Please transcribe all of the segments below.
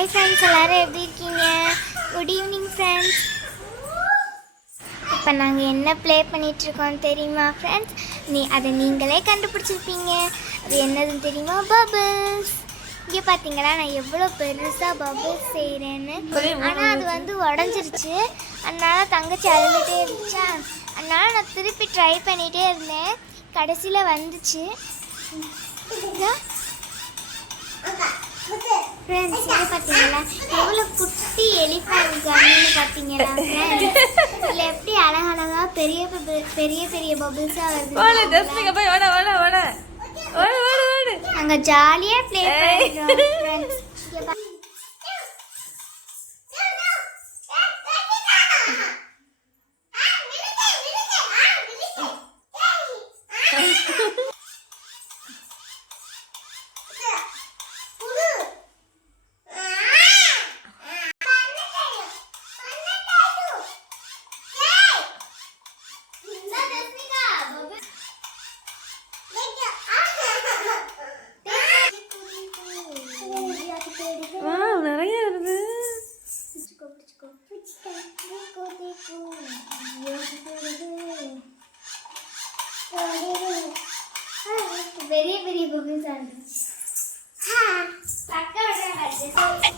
Hi friends எல்லாரும் எப்படி இருக்கீங்க? குட் ஈவினிங் ஃப்ரெண்ட்ஸ் இப்போ நாங்கள் என்ன ப்ளே இருக்கோம் தெரியுமா ஃப்ரெண்ட்ஸ் நீ அதை நீங்களே கண்டுபிடிச்சிருப்பீங்க. அது என்னதுன்னு தெரியுமா? பபிள்ஸ் இங்கே பார்த்தீங்களா நான் எவ்வளோ பெருசாக பபிள்ஸ் செய்கிறேன்னு ஆனால் அது வந்து உடஞ்சிருச்சு. அதனால தங்கச்சி அழுதுகிட்டே இருந்துச்சா? அதனால நான் திருப்பி ட்ரை பண்ணிகிட்டே இருந்தேன். கடைசியில் வந்துச்சு. ஃப்ரெண்ட்ஸ் இது பார்த்தீங்களா எவ்வளோ குட்டி கம்மின்னு பார்த்தீங்களா ஃப்ரெண்ட்ஸ் இதில் எப்படி அழகழகா பெரிய பெரிய பெரிய பபிள்ஸாக வருது போய் ஓட ஓட ஓட ஓடு ஓடு ஓடு நாங்கள் ஜாலியாக ப்ளே. பண்ணுறோம் ஃப்ரெண்ட்ஸ் வா பெரிய பெரிய பபிள்ஸ் இருந்துச்சு.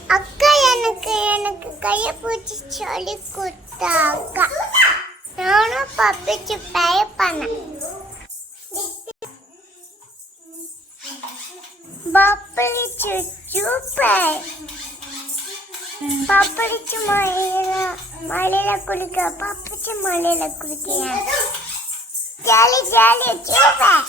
அக்கா எனக்கு எனக்கு கைய பூச்சி சொல்லி கொடுத்தா அக்கா. நானும் பப்பிச்சு பய பண்ணேன். பப்பிச்சு சூப்பர் பப்பளிச்சு மலையில மலையில குளிக்க பப்பிச்சு குளிக்கிறேன் குளிக்க ஜாலி ஜாலி சூப்பர்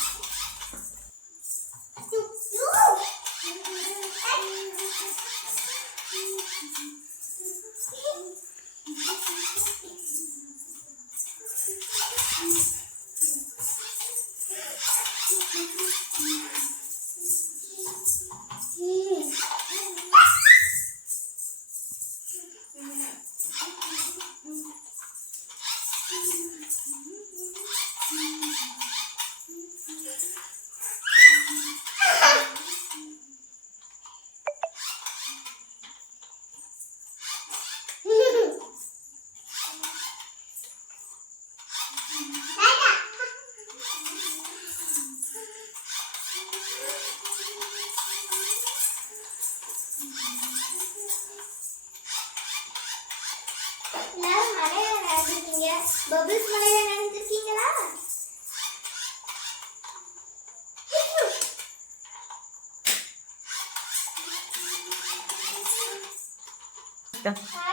எல்லாரும் மழையில நடந்துருக்கீங்க பபிள்ஸ் மழையில நடந்துருக்கீங்களா ஹாய்